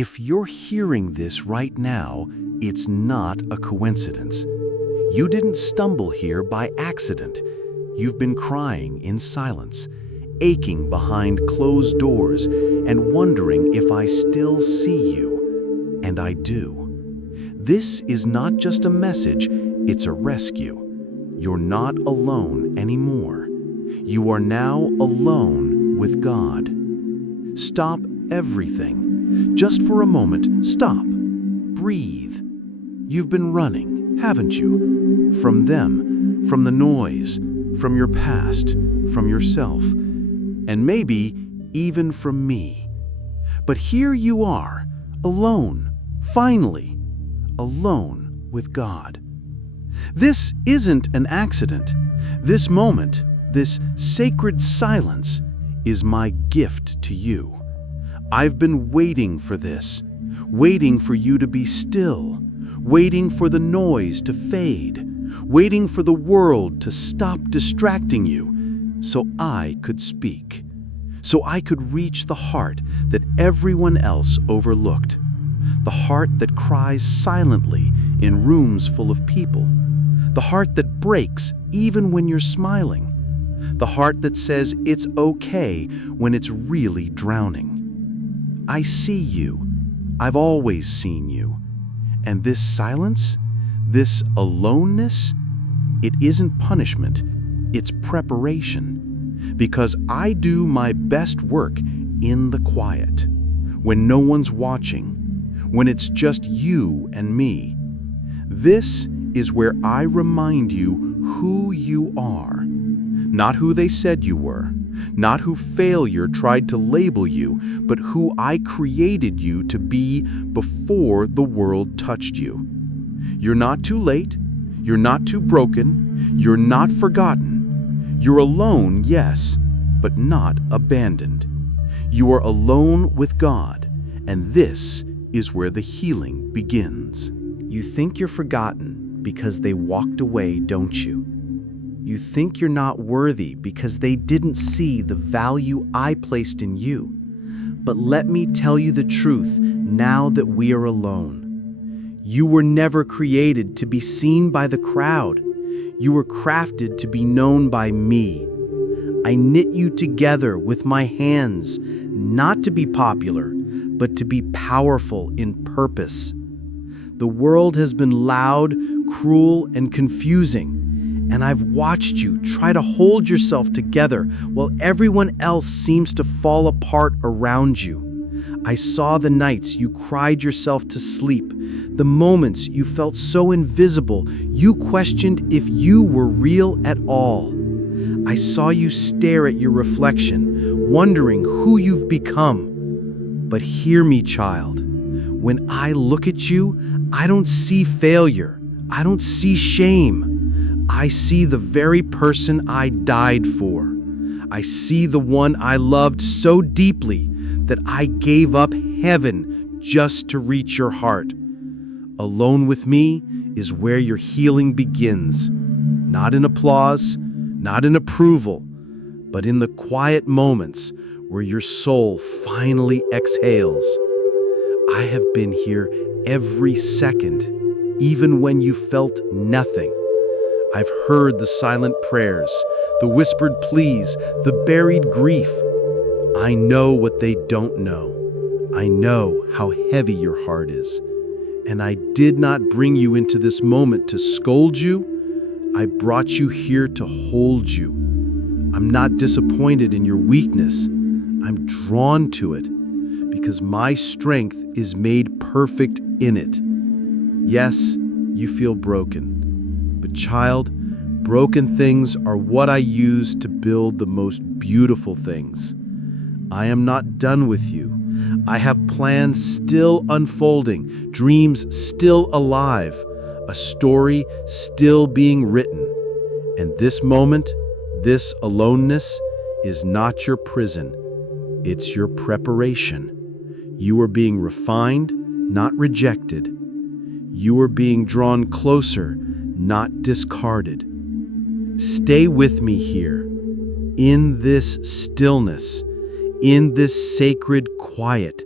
If you're hearing this right now, it's not a coincidence. You didn't stumble here by accident. You've been crying in silence, aching behind closed doors, and wondering if I still see you. And I do. This is not just a message, it's a rescue. You're not alone anymore. You are now alone with God. Stop everything. Just for a moment, stop. Breathe. You've been running, haven't you? From them, from the noise, from your past, from yourself, and maybe even from me. But here you are, alone, finally, alone with God. This isn't an accident. This moment, this sacred silence, is my gift to you. I've been waiting for this, waiting for you to be still, waiting for the noise to fade, waiting for the world to stop distracting you, so I could speak, so I could reach the heart that everyone else overlooked, the heart that cries silently in rooms full of people, the heart that breaks even when you're smiling, the heart that says it's okay when it's really drowning. I see you. I've always seen you. And this silence, this aloneness, it isn't punishment, it's preparation. Because I do my best work in the quiet, when no one's watching, when it's just you and me. This is where I remind you who you are, not who they said you were, not who failure tried to label you, but who I created you to be before the world touched you. You're not too late, you're not too broken, you're not forgotten. You're alone, yes, but not abandoned. You are alone with God, and this is where the healing begins. You think you're forgotten because they walked away, don't you? You think you're not worthy because they didn't see the value I placed in you. But let me tell you the truth now that we are alone. You were never created to be seen by the crowd. You were crafted to be known by me. I knit you together with my hands, not to be popular, but to be powerful in purpose. The world has been loud, cruel, and confusing. And I've watched you try to hold yourself together while everyone else seems to fall apart around you. I saw the nights you cried yourself to sleep, the moments you felt so invisible you questioned if you were real at all. I saw you stare at your reflection, wondering who you've become. But hear me, child. When I look at you, I don't see failure. I don't see shame. I see the very person I died for. I see the one I loved so deeply that I gave up heaven just to reach your heart. Alone with me is where your healing begins. Not in applause, not in approval, but in the quiet moments where your soul finally exhales. I have been here every second, even when you felt nothing. I've heard the silent prayers, the whispered pleas, the buried grief. I know what they don't know. I know how heavy your heart is. And I did not bring you into this moment to scold you. I brought you here to hold you. I'm not disappointed in your weakness. I'm drawn to it because my strength is made perfect in it. Yes, you feel broken. But child, broken things are what I use to build the most beautiful things. I am not done with you. I have plans still unfolding, dreams still alive, a story still being written. And this moment, this aloneness, is not your prison. It's your preparation. You are being refined, not rejected. You are being drawn closer, not discarded. Stay with me here, in this stillness, in this sacred quiet.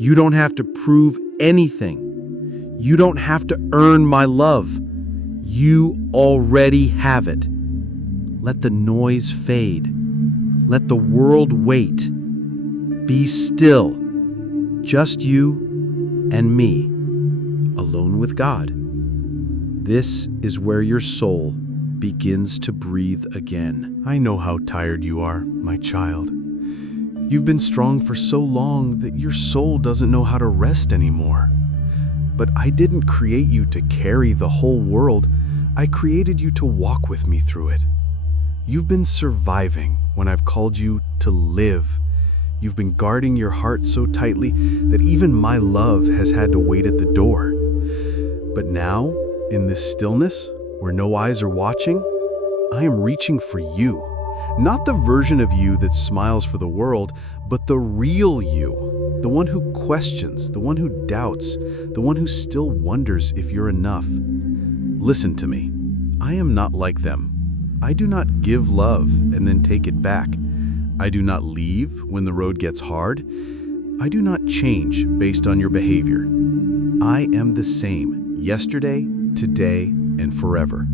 You don't have to prove anything. You don't have to earn my love. You already have it. Let the noise fade. Let the world wait. Be still. Just you and me, alone with God. This is where your soul begins to breathe again. I know how tired you are, my child. You've been strong for so long that your soul doesn't know how to rest anymore. But I didn't create you to carry the whole world. I created you to walk with me through it. You've been surviving when I've called you to live. You've been guarding your heart so tightly that even my love has had to wait at the door. But now, in this stillness, where no eyes are watching, I am reaching for you. Not the version of you that smiles for the world, but the real you. The one who questions, the one who doubts, the one who still wonders if you're enough. Listen to me. I am not like them. I do not give love and then take it back. I do not leave when the road gets hard. I do not change based on your behavior. I am the same yesterday, today, and forever.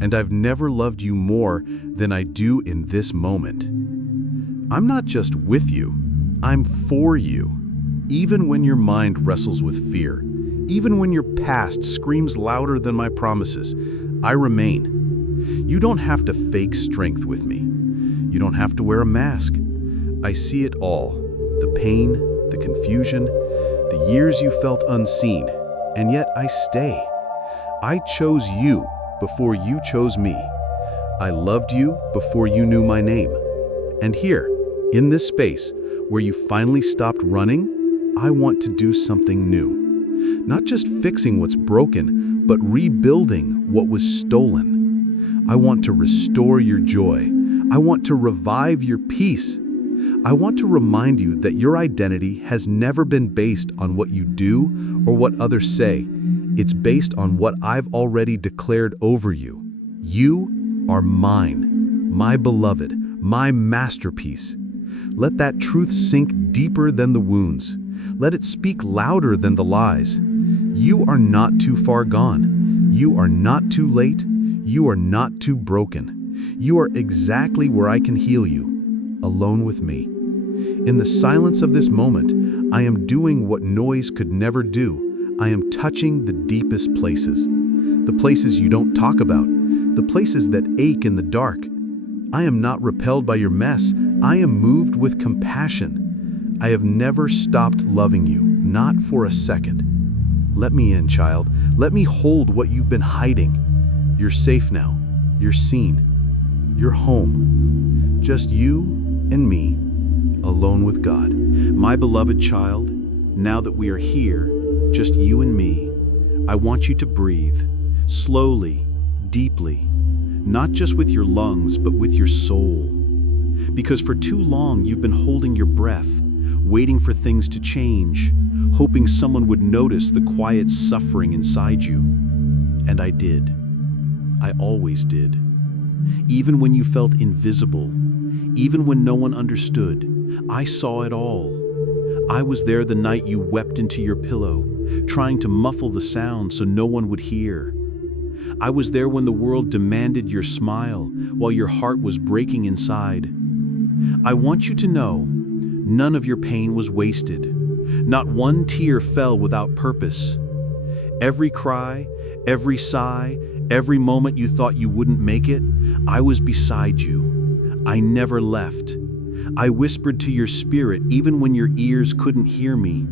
And I've never loved you more than I do in this moment. I'm not just with you, I'm for you. Even when your mind wrestles with fear, even when your past screams louder than my promises, I remain. You don't have to fake strength with me. You don't have to wear a mask. I see it all, the pain, the confusion, the years you felt unseen, and yet I stay. I chose you before you chose me. I loved you before you knew my name. And here, in this space, where you finally stopped running, I want to do something new. Not just fixing what's broken, but rebuilding what was stolen. I want to restore your joy. I want to revive your peace. I want to remind you that your identity has never been based on what you do or what others say. It's based on what I've already declared over you. You are mine, my beloved, my masterpiece. Let that truth sink deeper than the wounds. Let it speak louder than the lies. You are not too far gone. You are not too late. You are not too broken. You are exactly where I can heal you, alone with me. In the silence of this moment, I am doing what noise could never do. I am touching the deepest places, the places you don't talk about, the places that ache in the dark. I am not repelled by your mess. I am moved with compassion. I have never stopped loving you, not for a second. Let me in, child. Let me hold what you've been hiding. You're safe now. You're seen. You're home. Just you and me, alone with God. My beloved child, now that we are here, just you and me, I want you to breathe, slowly, deeply, not just with your lungs, but with your soul. Because for too long you've been holding your breath, waiting for things to change, hoping someone would notice the quiet suffering inside you. And I did. I always did. Even when you felt invisible, even when no one understood, I saw it all. I was there the night you wept into your pillow, trying to muffle the sound so no one would hear. I was there when the world demanded your smile while your heart was breaking inside. I want you to know, none of your pain was wasted. Not one tear fell without purpose. Every cry, every sigh, every moment you thought you wouldn't make it, I was beside you. I never left. I whispered to your spirit even when your ears couldn't hear me.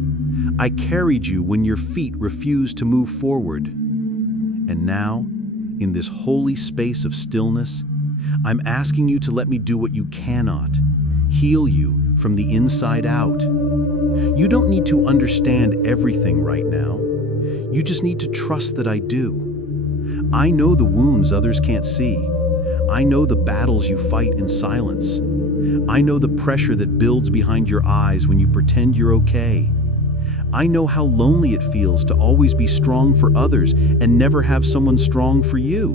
I carried you when your feet refused to move forward. And now, in this holy space of stillness, I'm asking you to let me do what you cannot, heal you from the inside out. You don't need to understand everything right now. You just need to trust that I do. I know the wounds others can't see. I know the battles you fight in silence. I know the pressure that builds behind your eyes when you pretend you're okay. I know how lonely it feels to always be strong for others and never have someone strong for you.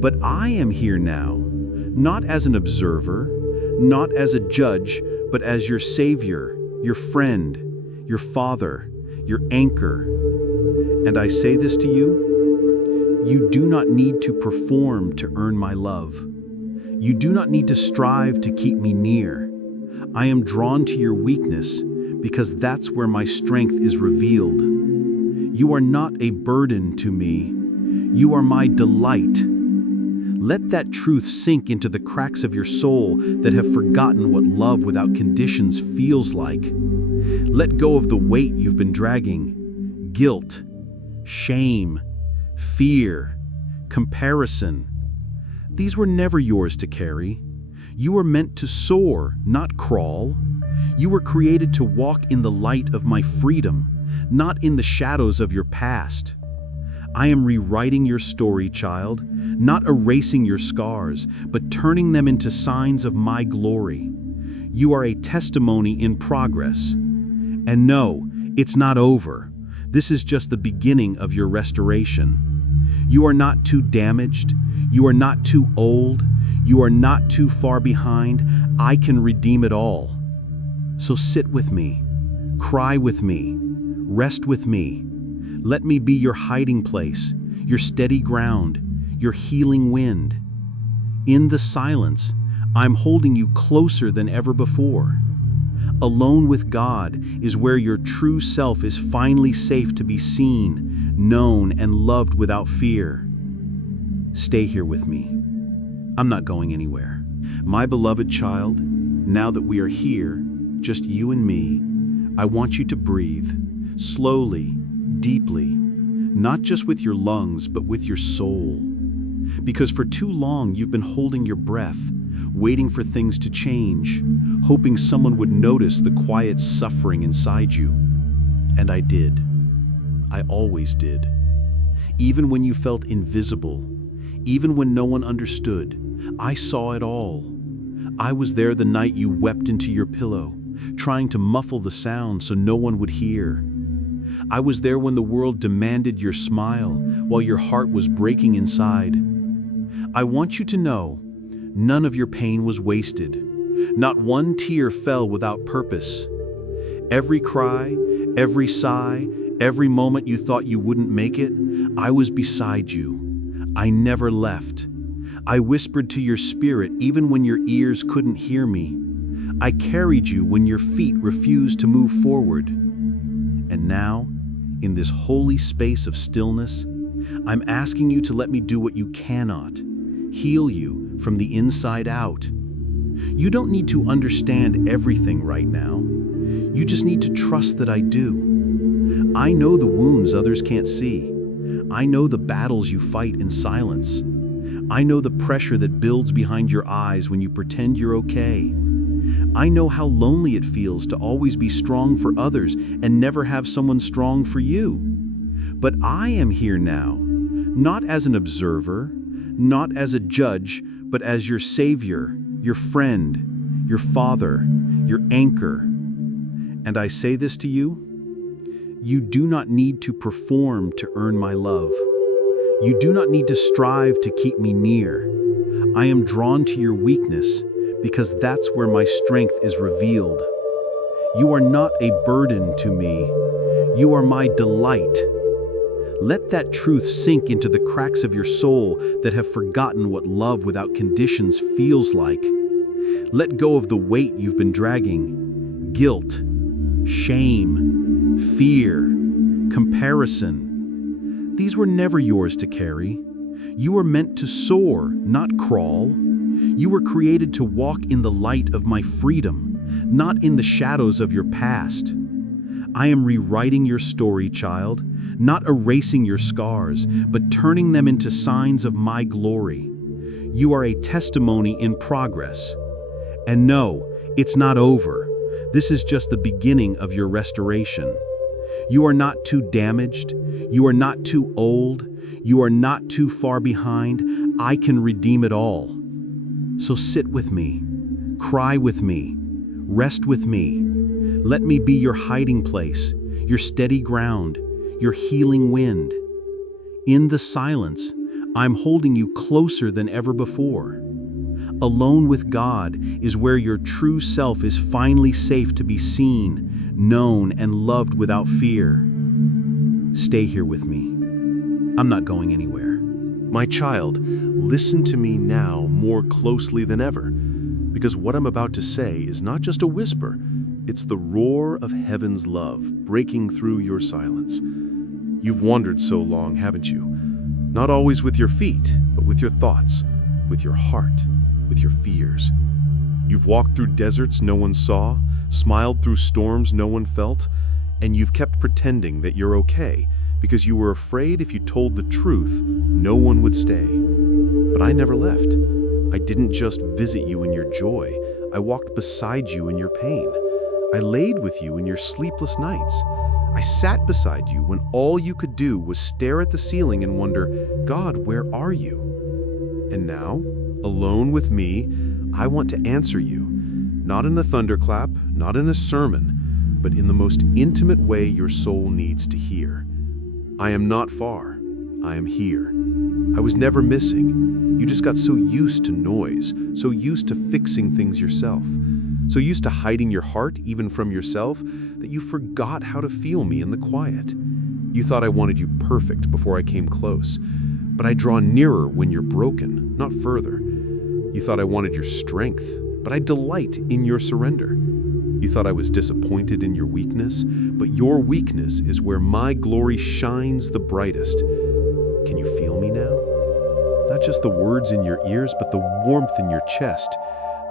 But I am here now, not as an observer, not as a judge, but as your savior, your friend, your father, your anchor. And I say this to you: you do not need to perform to earn my love. You do not need to strive to keep me near. I am drawn to your weakness because that's where my strength is revealed. You are not a burden to me. You are my delight. Let that truth sink into the cracks of your soul that have forgotten what love without conditions feels like. Let go of the weight you've been dragging: guilt, shame, fear, comparison. These were never yours to carry. You were meant to soar, not crawl. You were created to walk in the light of my freedom, not in the shadows of your past. I am rewriting your story, child, not erasing your scars, but turning them into signs of my glory. You are a testimony in progress. And no, it's not over. This is just the beginning of your restoration. You are not too damaged. You are not too old. You are not too far behind. I can redeem it all. So sit with me, cry with me, rest with me. Let me be your hiding place, your steady ground, your healing wind. In the silence, I'm holding you closer than ever before. Alone with God is where your true self is finally safe to be seen, known, and loved without fear. Stay here with me. I'm not going anywhere. My beloved child, now that we are here, just you and me, I want you to breathe, slowly, deeply, not just with your lungs, but with your soul. Because for too long you've been holding your breath, waiting for things to change, hoping someone would notice the quiet suffering inside you. And I did. I always did. Even when you felt invisible, even when no one understood, I saw it all. I was there the night you wept into your pillow, trying to muffle the sound so no one would hear. I was there when the world demanded your smile while your heart was breaking inside. I want you to know, none of your pain was wasted. Not one tear fell without purpose. Every cry, every sigh, every moment you thought you wouldn't make it, I was beside you. I never left. I whispered to your spirit even when your ears couldn't hear me. I carried you when your feet refused to move forward. And now, in this holy space of stillness, I'm asking you to let me do what you cannot: heal you from the inside out. You don't need to understand everything right now. You just need to trust that I do. I know the wounds others can't see. I know the battles you fight in silence. I know the pressure that builds behind your eyes when you pretend you're okay. I know how lonely it feels to always be strong for others and never have someone strong for you. But I am here now, not as an observer, not as a judge, but as your savior, your friend, your father, your anchor. And I say this to you: you do not need to perform to earn my love. You do not need to strive to keep me near. I am drawn to your weakness because that's where my strength is revealed. You are not a burden to me. You are my delight. Let that truth sink into the cracks of your soul that have forgotten what love without conditions feels like. Let go of the weight you've been dragging: guilt, shame, fear, comparison. These were never yours to carry. You were meant to soar, not crawl. You were created to walk in the light of my freedom, not in the shadows of your past. I am rewriting your story, child, not erasing your scars, but turning them into signs of my glory. You are a testimony in progress. And no, it's not over. This is just the beginning of your restoration. You are not too damaged. You are not too old. You are not too far behind. I can redeem it all. So sit with me, cry with me, rest with me. Let me be your hiding place, your steady ground, your healing wind. In the silence, I'm holding you closer than ever before. Alone with God is where your true self is finally safe to be seen, known, and loved without fear. Stay here with me. I'm not going anywhere. My child, listen to me now more closely than ever, because what I'm about to say is not just a whisper, it's the roar of heaven's love breaking through your silence. You've wandered so long, haven't you? Not always with your feet, but with your thoughts, with your heart, with your fears. You've walked through deserts no one saw, smiled through storms no one felt, and you've kept pretending that you're okay because you were afraid if you told the truth, no one would stay. But I never left. I didn't just visit you in your joy. I walked beside you in your pain. I laid with you in your sleepless nights. I sat beside you when all you could do was stare at the ceiling and wonder, God, where are you? And now, alone with me, I want to answer you, not in a thunderclap, not in a sermon, but in the most intimate way your soul needs to hear. I am not far. I am here. I was never missing. You just got so used to noise, so used to fixing things yourself, so used to hiding your heart even from yourself that you forgot how to feel me in the quiet. You thought I wanted you perfect before I came close, but I draw nearer when you're broken, not further. You thought I wanted your strength, but I delight in your surrender. You thought I was disappointed in your weakness, but your weakness is where my glory shines the brightest. Can you feel me now? Not just the words in your ears, but the warmth in your chest.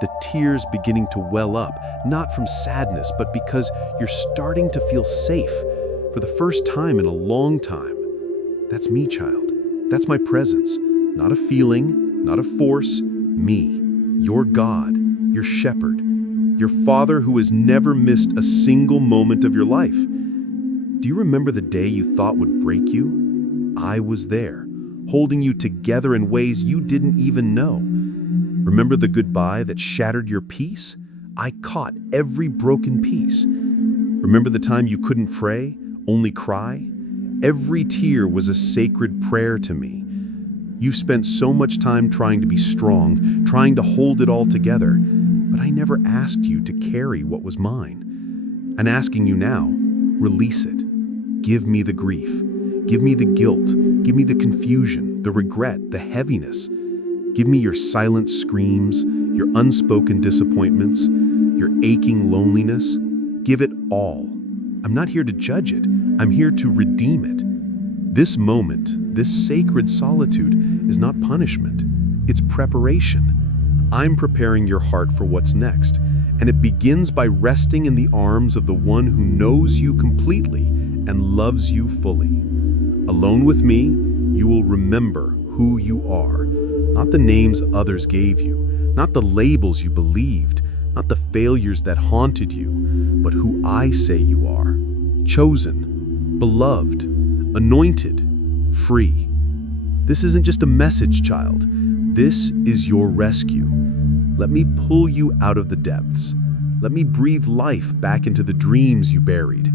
The tears beginning to well up, not from sadness, but because you're starting to feel safe for the first time in a long time. That's me, child. That's my presence. Not a feeling, not a force. Me, your God, your shepherd, your father who has never missed a single moment of your life. Do you remember the day you thought would break you? I was there, holding you together in ways you didn't even know. Remember the goodbye that shattered your peace? I caught every broken piece. Remember the time you couldn't pray, only cry? Every tear was a sacred prayer to me. You've spent so much time trying to be strong, trying to hold it all together, but I never asked you to carry what was mine. I'm asking you now, release it. Give me the grief. Give me the guilt. Give me the confusion, the regret, the heaviness. Give me your silent screams, your unspoken disappointments, your aching loneliness. Give it all. I'm not here to judge it. I'm here to redeem it. This moment, this sacred solitude, is not punishment. It's preparation. I'm preparing your heart for what's next, and it begins by resting in the arms of the one who knows you completely and loves you fully. Alone with me, you will remember who you are, not the names others gave you, not the labels you believed, not the failures that haunted you, but who I say you are. Chosen, beloved, anointed, free. This isn't just a message, child. This is your rescue. Let me pull you out of the depths. Let me breathe life back into the dreams you buried.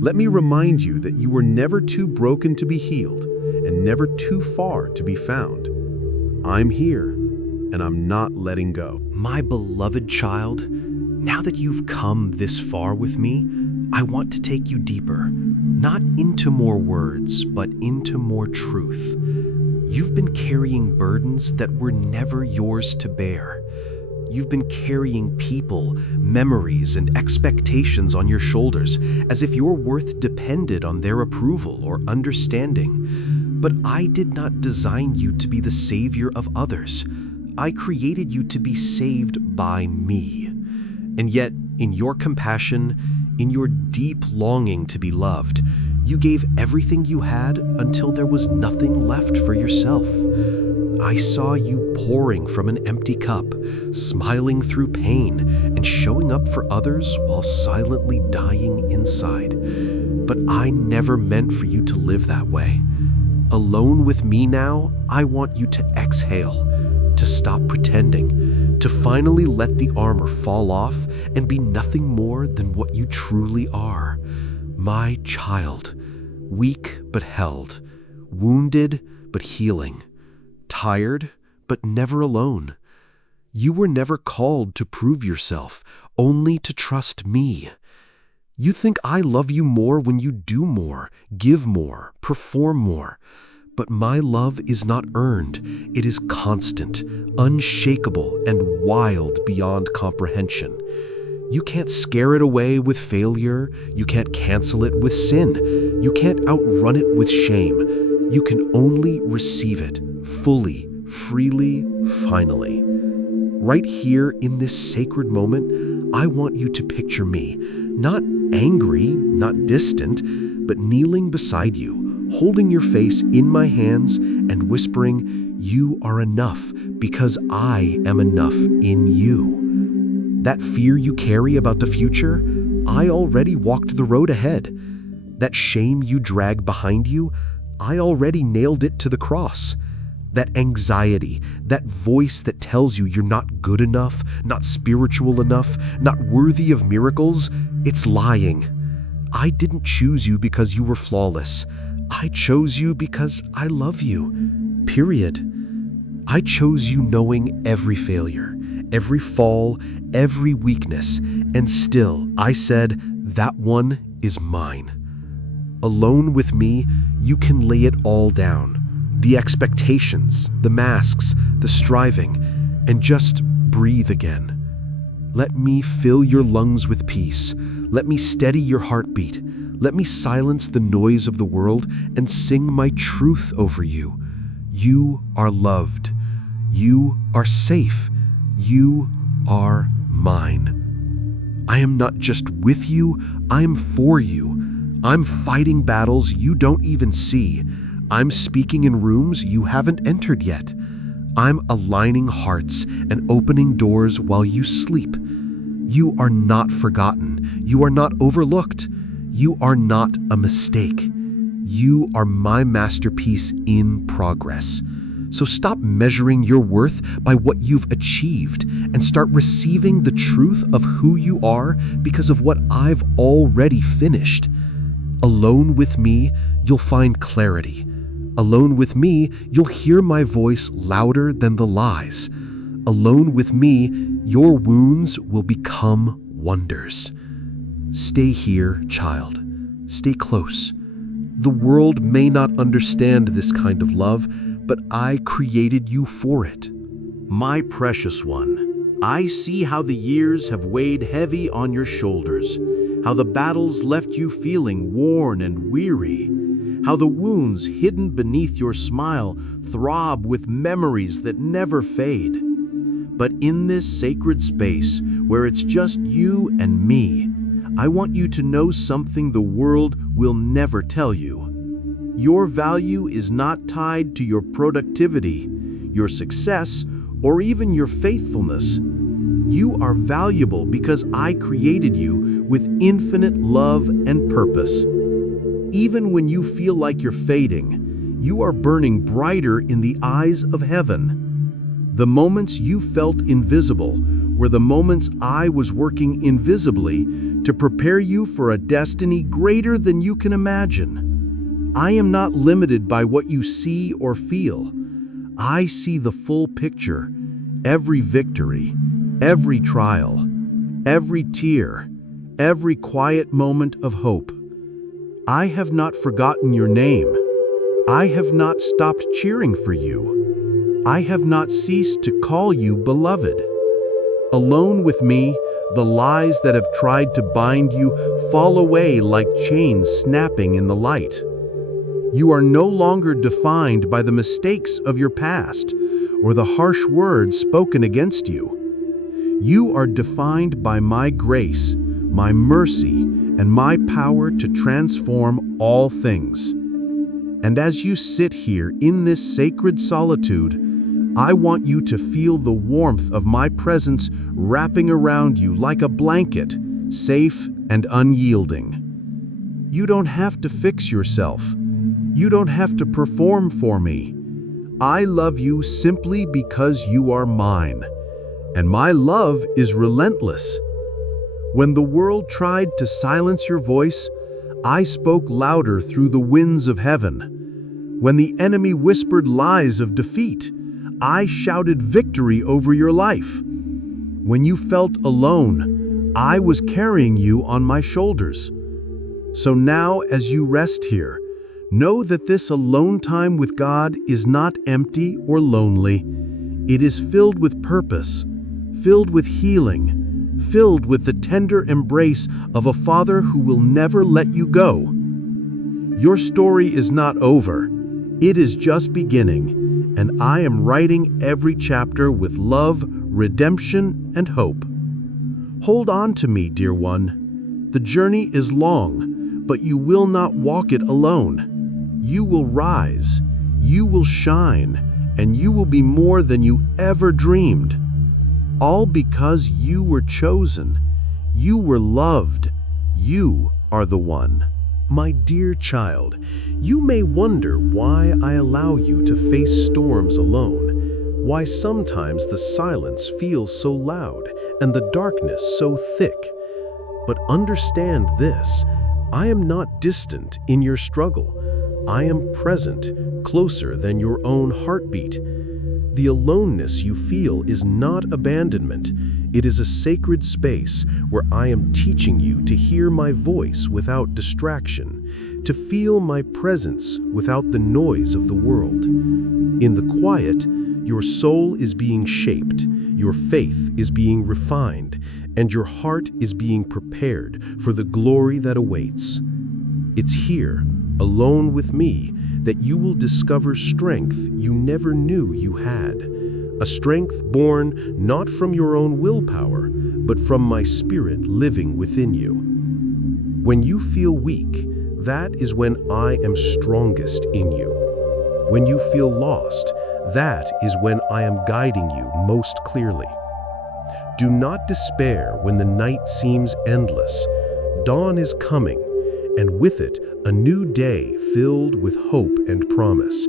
Let me remind you that you were never too broken to be healed and never too far to be found. I'm here, and I'm not letting go. My beloved child, now that you've come this far with me, I want to take you deeper, not into more words, but into more truth. You've been carrying burdens that were never yours to bear. You've been carrying people, memories, and expectations on your shoulders as if your worth depended on their approval or understanding. But I did not design you to be the savior of others. I created you to be saved by me. And yet, in your compassion, in your deep longing to be loved, you gave everything you had until there was nothing left for yourself. I saw you pouring from an empty cup, smiling through pain, and showing up for others while silently dying inside. But I never meant for you to live that way. Alone with me now, I want you to exhale, to stop pretending, to finally let the armor fall off and be nothing more than what you truly are. My child, weak but held, wounded but healing, tired but never alone. You were never called to prove yourself, only to trust me. You think I love you more when you do more, give more, perform more. But my love is not earned. It is constant, unshakable, and wild beyond comprehension. You can't scare it away with failure. You can't cancel it with sin. You can't outrun it with shame. You can only receive it fully, freely, finally. Right here in this sacred moment, I want you to picture me, not angry, not distant, but kneeling beside you, holding your face in my hands and whispering, "You are enough because I am enough in you." That fear you carry about the future, I already walked the road ahead. That shame you drag behind you, I already nailed it to the cross. That anxiety, that voice that tells you you're not good enough, not spiritual enough, not worthy of miracles, it's lying. I didn't choose you because you were flawless. I chose you because I love you. Period. I chose you knowing every failure, every fall, every weakness, and still I said, that one is mine. Alone with me, you can lay it all down. The expectations, the masks, the striving, and just breathe again. Let me fill your lungs with peace. Let me steady your heartbeat. Let me silence the noise of the world and sing my truth over you. You are loved. You are safe. You are mine. I am not just with you, I am for you. I'm fighting battles you don't even see. I'm speaking in rooms you haven't entered yet. I'm aligning hearts and opening doors while you sleep. You are not forgotten. You are not overlooked. You are not a mistake. You are my masterpiece in progress. So stop measuring your worth by what you've achieved and start receiving the truth of who you are because of what I've already finished. Alone with me, you'll find clarity. Alone with me, you'll hear my voice louder than the lies. Alone with me, your wounds will become wonders. Stay here, child. Stay close. The world may not understand this kind of love, but I created you for it. My precious one, I see how the years have weighed heavy on your shoulders, how the battles left you feeling worn and weary, how the wounds hidden beneath your smile throb with memories that never fade. But in this sacred space, where it's just you and me, I want you to know something the world will never tell you. Your value is not tied to your productivity, your success, or even your faithfulness. You are valuable because I created you with infinite love and purpose. Even when you feel like you're fading, you are burning brighter in the eyes of heaven. The moments you felt invisible were the moments I was working invisibly to prepare you for a destiny greater than you can imagine. I am not limited by what you see or feel. I see the full picture, every victory, every trial, every tear, every quiet moment of hope. I have not forgotten your name. I have not stopped cheering for you. I have not ceased to call you beloved. Alone with me, the lies that have tried to bind you fall away like chains snapping in the light. You are no longer defined by the mistakes of your past or the harsh words spoken against you. You are defined by my grace, my mercy, and my power to transform all things. And as you sit here in this sacred solitude, I want you to feel the warmth of my presence wrapping around you like a blanket, safe and unyielding. You don't have to fix yourself. You don't have to perform for me. I love you simply because you are mine. And my love is relentless. When the world tried to silence your voice, I spoke louder through the winds of heaven. When the enemy whispered lies of defeat, I shouted victory over your life. When you felt alone, I was carrying you on my shoulders. So now, as you rest here, know that this alone time with God is not empty or lonely. It is filled with purpose, filled with healing, filled with the tender embrace of a Father who will never let you go. Your story is not over. It is just beginning, and I am writing every chapter with love, redemption, and hope. Hold on to me, dear one. The journey is long, but you will not walk it alone. You will rise, you will shine, and you will be more than you ever dreamed. All because you were chosen, you were loved, you are the one. My dear child, you may wonder why I allow you to face storms alone, why sometimes the silence feels so loud and the darkness so thick. But understand this, I am not distant in your struggle. I am present, closer than your own heartbeat. The aloneness you feel is not abandonment. It is a sacred space where I am teaching you to hear my voice without distraction, to feel my presence without the noise of the world. In the quiet, your soul is being shaped, your faith is being refined, and your heart is being prepared for the glory that awaits. It's here, alone with me, that you will discover strength you never knew you had. A strength born not from your own willpower, but from my spirit living within you. When you feel weak, that is when I am strongest in you. When you feel lost, that is when I am guiding you most clearly. Do not despair when the night seems endless. Dawn is coming, and with it, a new day filled with hope and promise.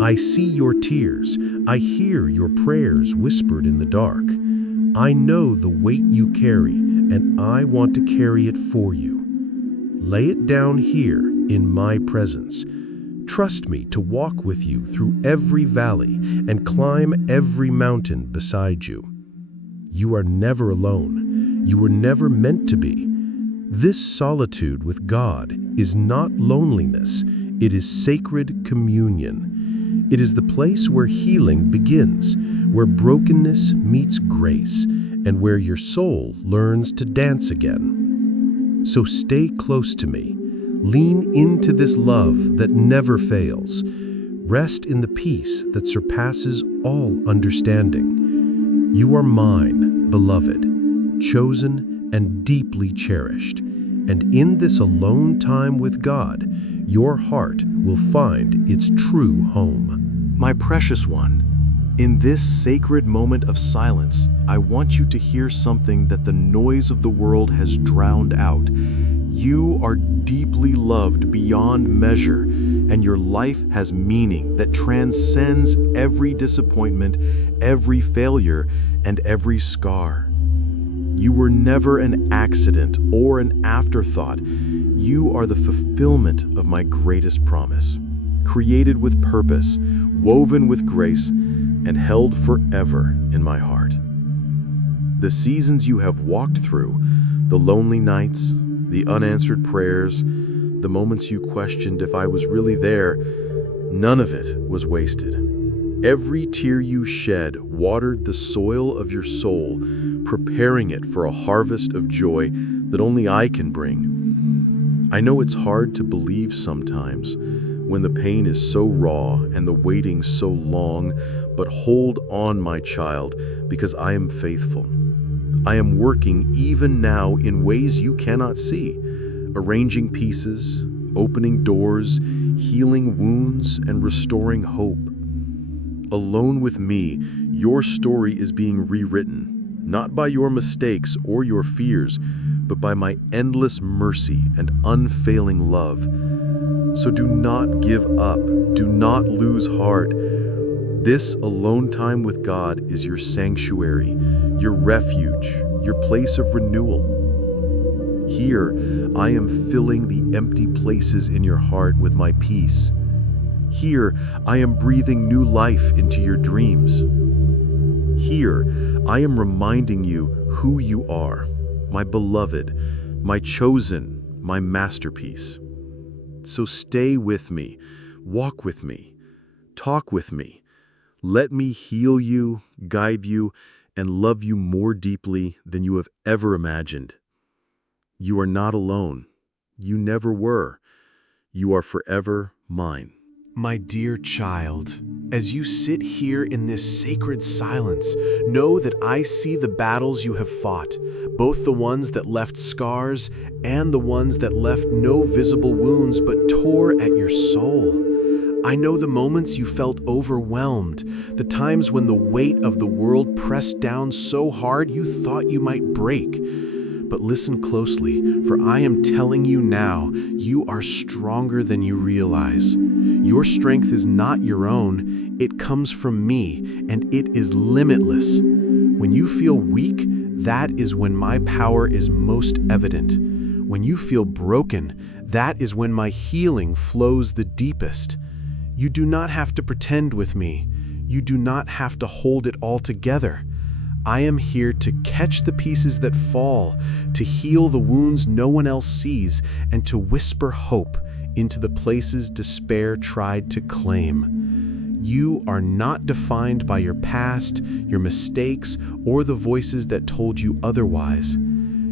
I see your tears. I hear your prayers whispered in the dark. I know the weight you carry, and I want to carry it for you. Lay it down here in my presence. Trust me to walk with you through every valley and climb every mountain beside you. You are never alone. You were never meant to be. This solitude with God is not loneliness. It is sacred communion. It is the place where healing begins, where brokenness meets grace, and where your soul learns to dance again. So stay close to me. Lean into this love that never fails. Rest in the peace that surpasses all understanding. You are mine, beloved, chosen and deeply cherished. And in this alone time with God, your heart will find its true home. My precious one, in this sacred moment of silence, I want you to hear something that the noise of the world has drowned out. You are deeply loved beyond measure, and your life has meaning that transcends every disappointment, every failure, and every scar. You were never an accident or an afterthought. You are the fulfillment of my greatest promise, created with purpose, woven with grace, and held forever in my heart. The seasons you have walked through, the lonely nights, the unanswered prayers, the moments you questioned if I was really there, none of it was wasted. Every tear you shed watered the soil of your soul, preparing it for a harvest of joy that only I can bring. I know it's hard to believe sometimes when the pain is so raw and the waiting so long, but hold on, my child, because I am faithful. I am working even now in ways you cannot see, arranging pieces, opening doors, healing wounds, and restoring hope. Alone with me, your story is being rewritten, not by your mistakes or your fears, but by my endless mercy and unfailing love. So do not give up, do not lose heart. This alone time with God is your sanctuary, your refuge, your place of renewal. Here, I am filling the empty places in your heart with my peace. Here, I am breathing new life into your dreams. Here, I am reminding you who you are, my beloved, my chosen, my masterpiece. So stay with me, walk with me, talk with me. Let me heal you, guide you, and love you more deeply than you have ever imagined. You are not alone. You never were. You are forever mine. My dear child, as you sit here in this sacred silence, know that I see the battles you have fought, both the ones that left scars and the ones that left no visible wounds but tore at your soul. I know the moments you felt overwhelmed, the times when the weight of the world pressed down so hard you thought you might break. But listen closely, for I am telling you now, you are stronger than you realize. Your strength is not your own, it comes from me, and it is limitless. When you feel weak, that is when my power is most evident. When you feel broken, that is when my healing flows the deepest. You do not have to pretend with me. You do not have to hold it all together. I am here to catch the pieces that fall, to heal the wounds no one else sees, and to whisper hope into the places despair tried to claim. You are not defined by your past, your mistakes, or the voices that told you otherwise.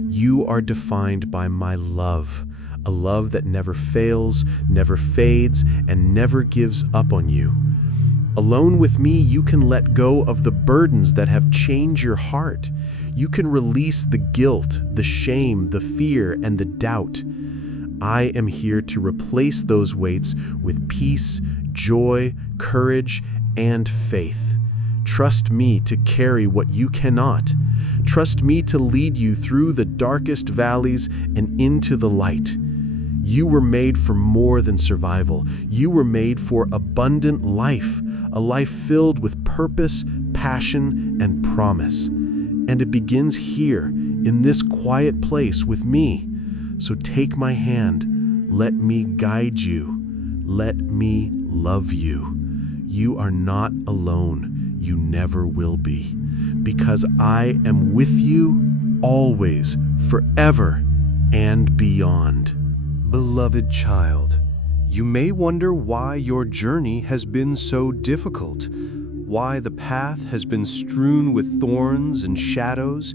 You are defined by my love, a love that never fails, never fades, and never gives up on you. Alone with me, you can let go of the burdens that have chained your heart. You can release the guilt, the shame, the fear, and the doubt. I am here to replace those weights with peace, joy, courage, and faith. Trust me to carry what you cannot. Trust me to lead you through the darkest valleys and into the light. You were made for more than survival. You were made for abundant life, a life filled with purpose, passion, and promise. And it begins here, in this quiet place with me. So take my hand, let me guide you, let me love you. You are not alone, you never will be, because I am with you always, forever, and beyond. Beloved child, you may wonder why your journey has been so difficult, why the path has been strewn with thorns and shadows,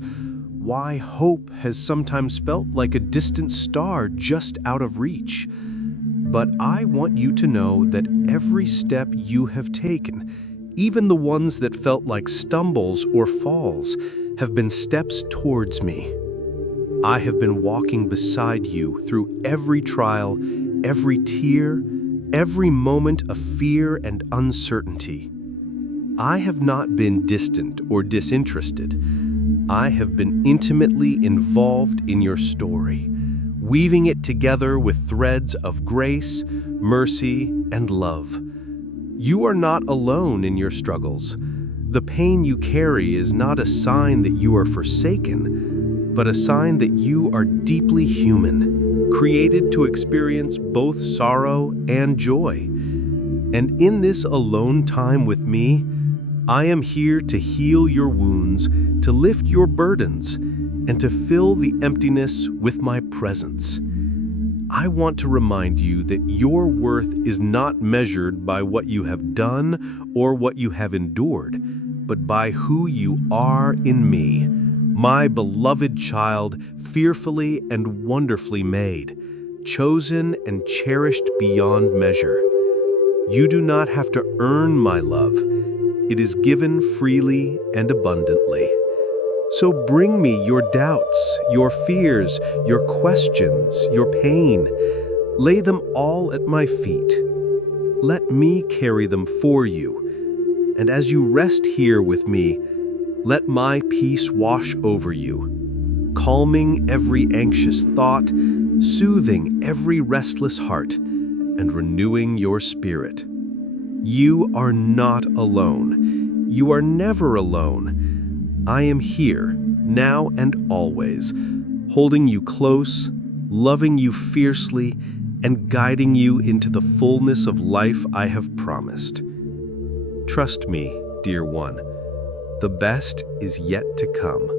why hope has sometimes felt like a distant star just out of reach. But I want you to know that every step you have taken, even the ones that felt like stumbles or falls, have been steps towards me. I have been walking beside you through every trial, every tear, every moment of fear and uncertainty. I have not been distant or disinterested. I have been intimately involved in your story, weaving it together with threads of grace, mercy, and love. You are not alone in your struggles. The pain you carry is not a sign that you are forsaken, but a sign that you are deeply human, created to experience both sorrow and joy. And in this alone time with me, I am here to heal your wounds, to lift your burdens, and to fill the emptiness with my presence. I want to remind you that your worth is not measured by what you have done or what you have endured, but by who you are in me, my beloved child, fearfully and wonderfully made, chosen and cherished beyond measure. You do not have to earn my love. It is given freely and abundantly. So bring me your doubts, your fears, your questions, your pain. Lay them all at my feet. Let me carry them for you. And as you rest here with me, let my peace wash over you, calming every anxious thought, soothing every restless heart, and renewing your spirit. You are not alone. You are never alone. I am here, now and always, holding you close, loving you fiercely, and guiding you into the fullness of life I have promised. Trust me, dear one, the best is yet to come.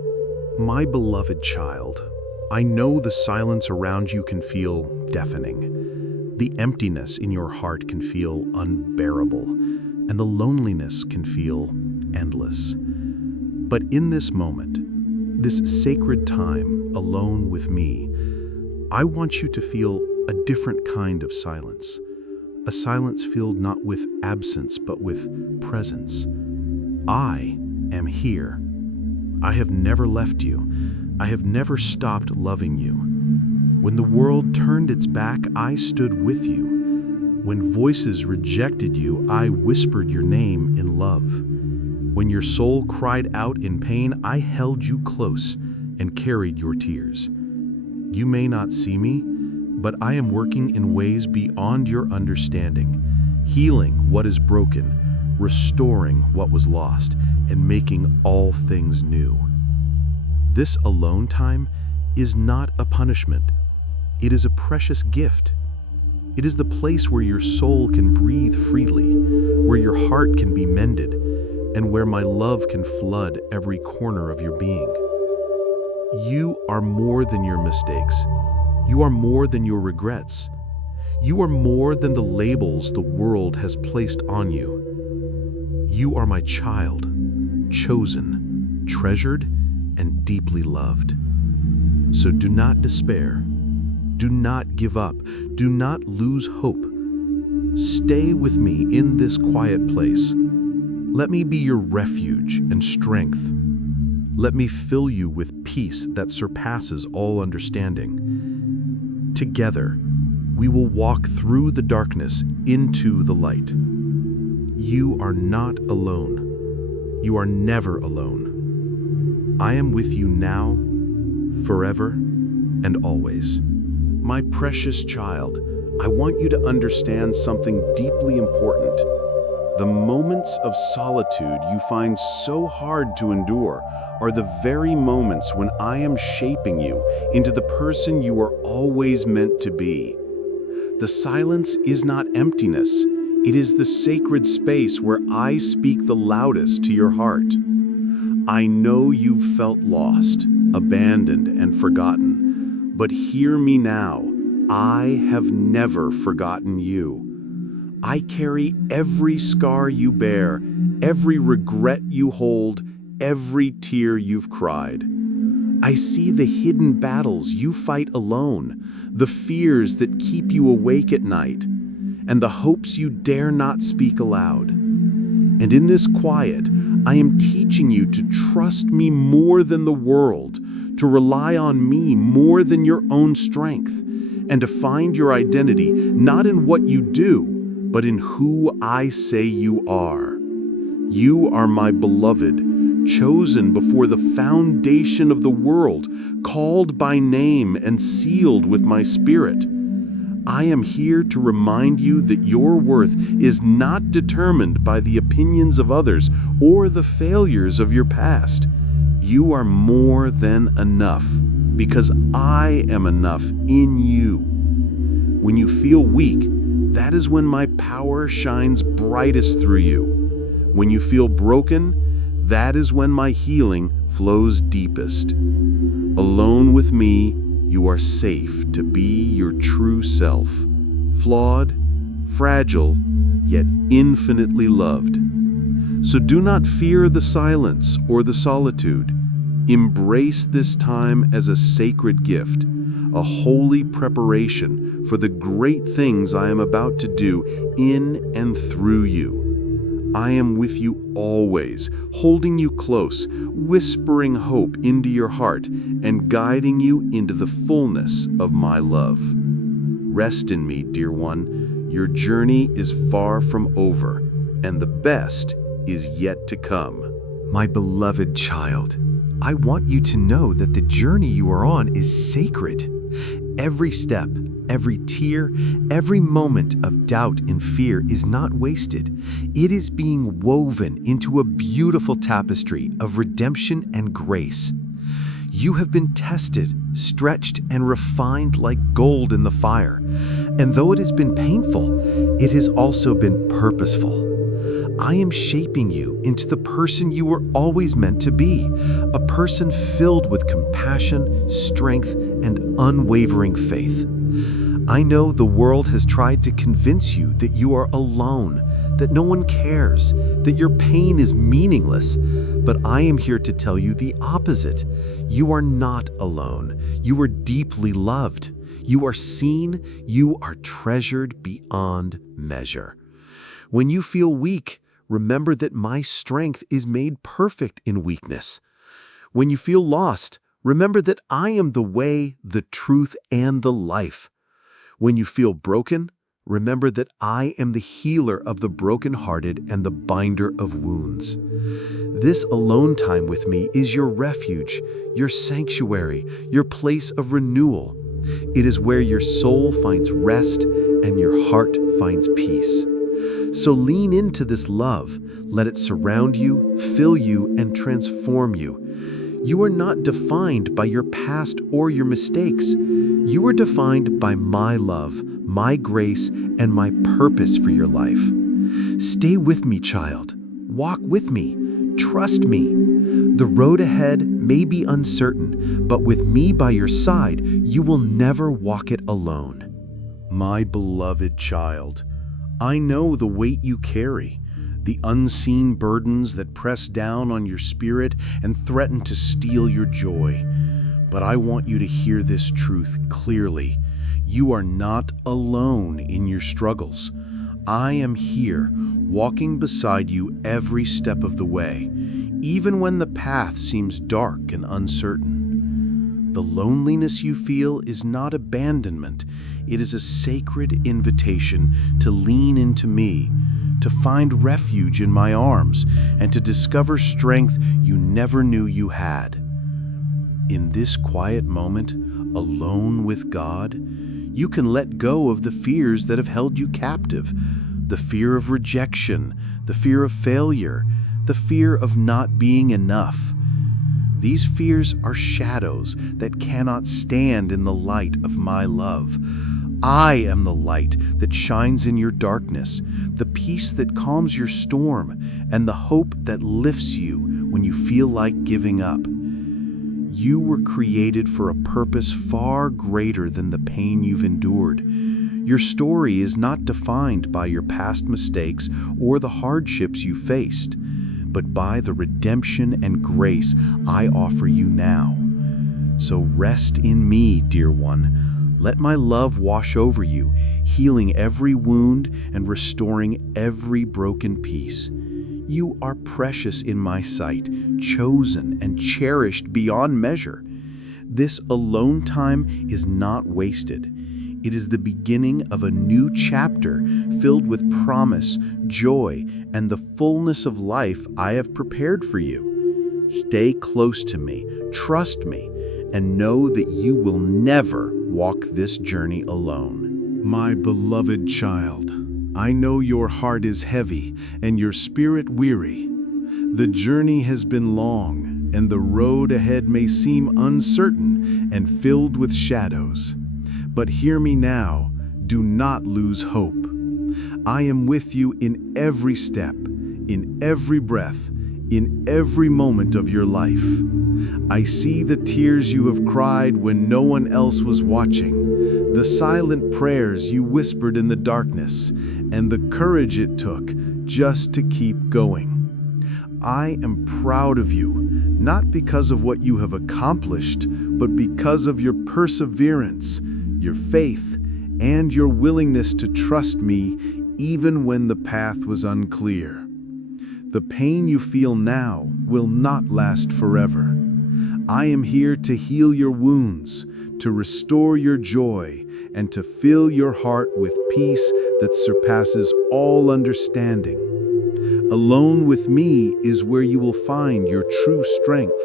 My beloved child, I know the silence around you can feel deafening. The emptiness in your heart can feel unbearable, and the loneliness can feel endless. But in this moment, this sacred time alone with me, I want you to feel a different kind of silence. A silence filled not with absence, but with presence. I am here. I have never left you. I have never stopped loving you. When the world turned its back, I stood with you. When voices rejected you, I whispered your name in love. When your soul cried out in pain, I held you close and carried your tears. You may not see me, but I am working in ways beyond your understanding, healing what is broken, restoring what was lost, and making all things new. This alone time is not a punishment. It is a precious gift. It is the place where your soul can breathe freely, where your heart can be mended, and where my love can flood every corner of your being. You are more than your mistakes. You are more than your regrets. You are more than the labels the world has placed on you. You are my child, chosen, treasured, and deeply loved. So do not despair. Do not give up. Do not lose hope. Stay with me in this quiet place. Let me be your refuge and strength. Let me fill you with peace that surpasses all understanding. Together, we will walk through the darkness into the light. You are not alone. You are never alone. I am with you now, forever, and always. My precious child, I want you to understand something deeply important. The moments of solitude you find so hard to endure are the very moments when I am shaping you into the person you are always meant to be. The silence is not emptiness. It is the sacred space where I speak the loudest to your heart. I know you've felt lost, abandoned, and forgotten, but hear me now. I have never forgotten you. I carry every scar you bear, every regret you hold, every tear you've cried. I see the hidden battles you fight alone, the fears that keep you awake at night, and the hopes you dare not speak aloud. And in this quiet, I am teaching you to trust me more than the world, to rely on me more than your own strength, and to find your identity not in what you do, but in who I say you are. You are my beloved, chosen before the foundation of the world, called by name and sealed with my spirit. I am here to remind you that your worth is not determined by the opinions of others or the failures of your past. You are more than enough, because I am enough in you. When you feel weak, that is when my power shines brightest through you. When you feel broken, that is when my healing flows deepest. Alone with me, you are safe to be your true self, flawed, fragile, yet infinitely loved. So do not fear the silence or the solitude. Embrace this time as a sacred gift, a holy preparation for the great things I am about to do in and through you. I am with you always, holding you close, whispering hope into your heart, and guiding you into the fullness of my love. Rest in me, dear one. Your journey is far from over, and the best is yet to come. My beloved child, I want you to know that the journey you are on is sacred. Every step, every tear, every moment of doubt and fear is not wasted. It is being woven into a beautiful tapestry of redemption and grace. You have been tested, stretched, and refined like gold in the fire. And though it has been painful, it has also been purposeful. I am shaping you into the person you were always meant to be, a person filled with compassion, strength, and unwavering faith. I know the world has tried to convince you that you are alone, that no one cares, that your pain is meaningless, but I am here to tell you the opposite. You are not alone. You are deeply loved. You are seen. You are treasured beyond measure. When you feel weak, remember that my strength is made perfect in weakness. When you feel lost, remember that I am the way, the truth, and the life. When you feel broken, remember that I am the healer of the brokenhearted and the binder of wounds. This alone time with me is your refuge, your sanctuary, your place of renewal. It is where your soul finds rest and your heart finds peace. So lean into this love, let it surround you, fill you, and transform you. You are not defined by your past or your mistakes. You are defined by my love, my grace, and my purpose for your life. Stay with me, child. Walk with me. Trust me. The road ahead may be uncertain, but with me by your side, you will never walk it alone. My beloved child, I know the weight you carry, the unseen burdens that press down on your spirit and threaten to steal your joy. But I want you to hear this truth clearly. You are not alone in your struggles. I am here, walking beside you every step of the way, even when the path seems dark and uncertain. The loneliness you feel is not abandonment. It is a sacred invitation to lean into me, to find refuge in my arms, and to discover strength you never knew you had. In this quiet moment, alone with God, you can let go of the fears that have held you captive, the fear of rejection, the fear of failure, the fear of not being enough. These fears are shadows that cannot stand in the light of my love. I am the light that shines in your darkness, the peace that calms your storm, and the hope that lifts you when you feel like giving up. You were created for a purpose far greater than the pain you've endured. Your story is not defined by your past mistakes or the hardships you faced, but by the redemption and grace I offer you now. So rest in me, dear one. Let my love wash over you, healing every wound and restoring every broken piece. You are precious in my sight, chosen and cherished beyond measure. This alone time is not wasted. It is the beginning of a new chapter filled with promise, joy, and the fullness of life I have prepared for you. Stay close to me, trust me, and know that you will never walk this journey alone. My beloved child, I know your heart is heavy and your spirit weary. The journey has been long, and the road ahead may seem uncertain and filled with shadows. But hear me now, do not lose hope. I am with you in every step, in every breath, in every moment of your life. I see the tears you have cried when no one else was watching, the silent prayers you whispered in the darkness, and the courage it took just to keep going. I am proud of you, not because of what you have accomplished, but because of your perseverance, your faith, and your willingness to trust me even when the path was unclear. The pain you feel now will not last forever. I am here to heal your wounds, to restore your joy, and to fill your heart with peace that surpasses all understanding. Alone with me is where you will find your true strength,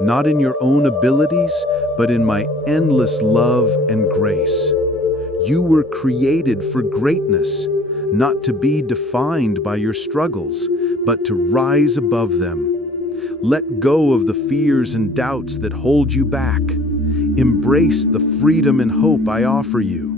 not in your own abilities, but in my endless love and grace. You were created for greatness, not to be defined by your struggles, but to rise above them. Let go of the fears and doubts that hold you back. Embrace the freedom and hope I offer you.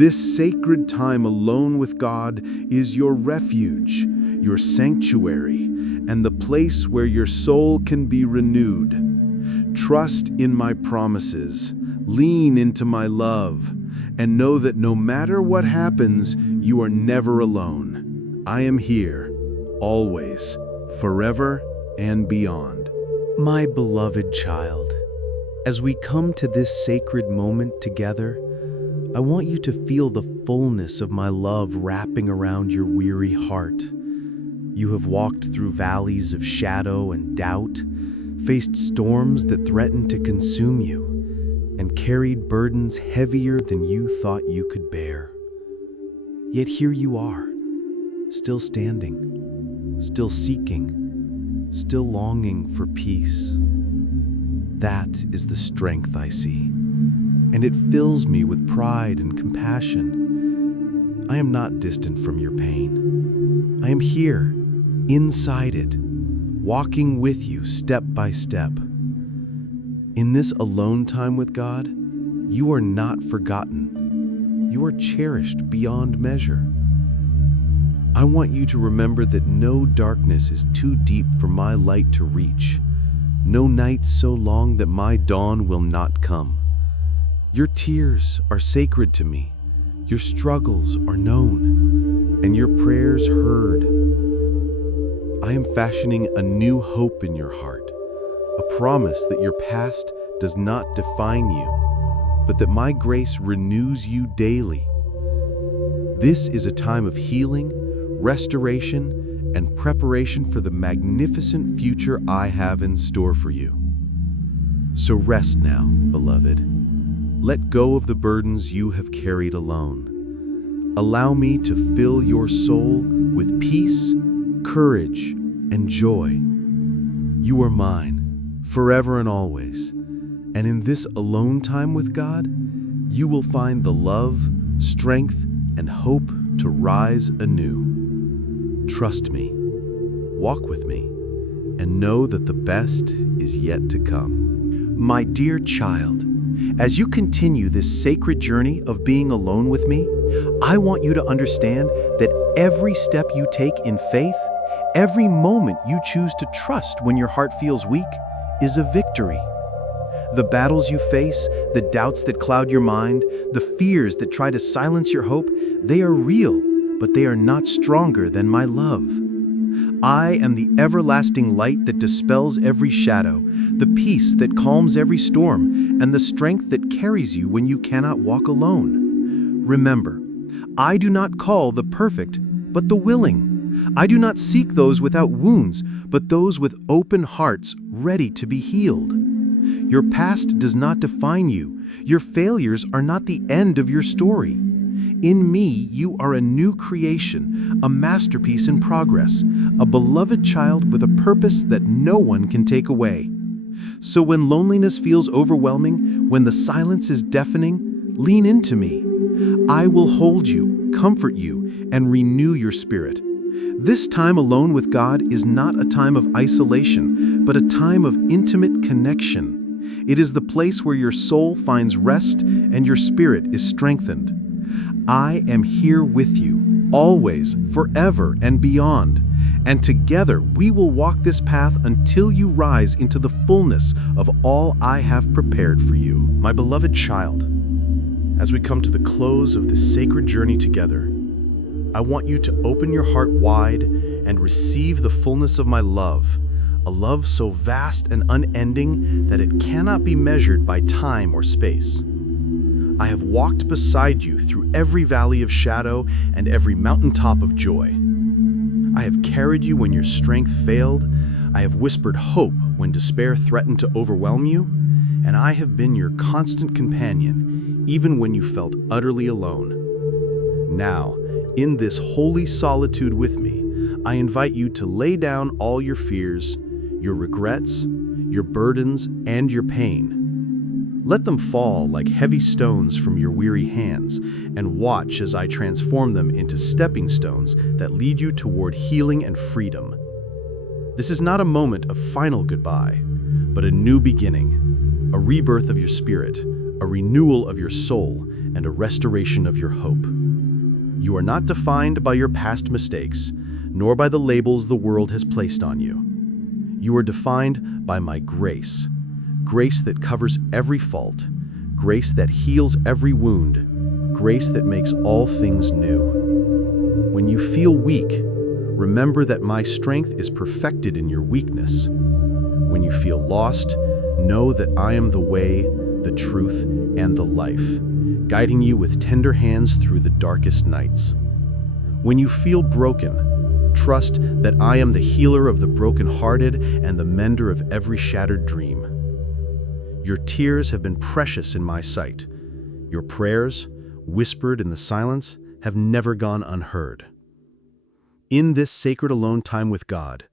This sacred time alone with God is your refuge, your sanctuary, and the place where your soul can be renewed. Trust in my promises, lean into my love, and know that no matter what happens, you are never alone. I am here, always, forever and beyond. My beloved child, as we come to this sacred moment together, I want you to feel the fullness of my love wrapping around your weary heart. You have walked through valleys of shadow and doubt, faced storms that threatened to consume you, and carried burdens heavier than you thought you could bear. Yet here you are, still standing, still seeking, still longing for peace. That is the strength I see, and it fills me with pride and compassion. I am not distant from your pain. I am here, inside it, walking with you step by step. In this alone time with God, you are not forgotten. You are cherished beyond measure. I want you to remember that no darkness is too deep for my light to reach, no night so long that my dawn will not come. Your tears are sacred to me, your struggles are known, and your prayers heard. I am fashioning a new hope in your heart, a promise that your past does not define you, but that my grace renews you daily. This is a time of healing, restoration, and preparation for the magnificent future I have in store for you. So rest now, beloved. Let go of the burdens you have carried alone. Allow me to fill your soul with peace, courage, and joy. You are mine, forever and always. And in this alone time with God, you will find the love, strength, and hope to rise anew. Trust me, walk with me, and know that the best is yet to come. My dear child, as you continue this sacred journey of being alone with me, I want you to understand that every step you take in faith, every moment you choose to trust when your heart feels weak, is a victory. The battles you face, the doubts that cloud your mind, the fears that try to silence your hope, they are real, but they are not stronger than my love. I am the everlasting light that dispels every shadow, the peace that calms every storm, and the strength that carries you when you cannot walk alone. Remember, I do not call the perfect, but the willing. I do not seek those without wounds, but those with open hearts ready to be healed. Your past does not define you. Your failures are not the end of your story. In me, you are a new creation, a masterpiece in progress, a beloved child with a purpose that no one can take away. So when loneliness feels overwhelming, when the silence is deafening, lean into me. I will hold you, comfort you, and renew your spirit. This time alone with God is not a time of isolation, but a time of intimate connection. It is the place where your soul finds rest and your spirit is strengthened. I am here with you, always, forever, and beyond. And together we will walk this path until you rise into the fullness of all I have prepared for you. My beloved child, as we come to the close of this sacred journey together, I want you to open your heart wide and receive the fullness of my love, a love so vast and unending that it cannot be measured by time or space. I have walked beside you through every valley of shadow and every mountaintop of joy. I have carried you when your strength failed. I have whispered hope when despair threatened to overwhelm you. And I have been your constant companion, even when you felt utterly alone. Now, in this holy solitude with me, I invite you to lay down all your fears, your regrets, your burdens, and your pain. Let them fall like heavy stones from your weary hands, and watch as I transform them into stepping stones that lead you toward healing and freedom. This is not a moment of final goodbye, but a new beginning, a rebirth of your spirit, a renewal of your soul, and a restoration of your hope. You are not defined by your past mistakes, nor by the labels the world has placed on you. You are defined by my grace, grace that covers every fault, grace that heals every wound, grace that makes all things new. When you feel weak, remember that my strength is perfected in your weakness. When you feel lost, know that I am the way, the truth, and the life, guiding you with tender hands through the darkest nights. When you feel broken, trust that I am the healer of the brokenhearted and the mender of every shattered dream. Your tears have been precious in my sight. Your prayers, whispered in the silence, have never gone unheard. In this sacred alone time with God,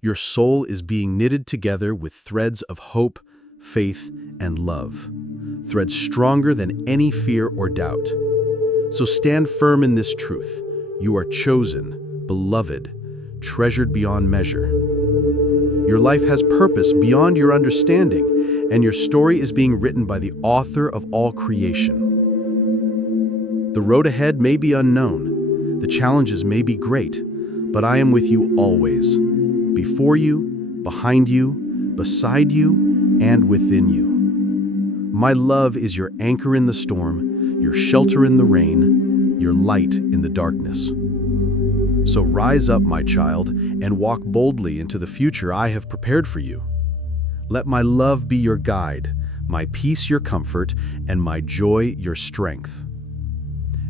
your soul is being knitted together with threads of hope, faith, and love, threads stronger than any fear or doubt. So stand firm in this truth. You are chosen, beloved, treasured beyond measure. Your life has purpose beyond your understanding, and your story is being written by the author of all creation. The road ahead may be unknown, the challenges may be great, but I am with you always, before you, behind you, beside you, and within you. My love is your anchor in the storm, your shelter in the rain, your light in the darkness. So rise up, my child, and walk boldly into the future I have prepared for you. Let my love be your guide, my peace your comfort, and my joy your strength.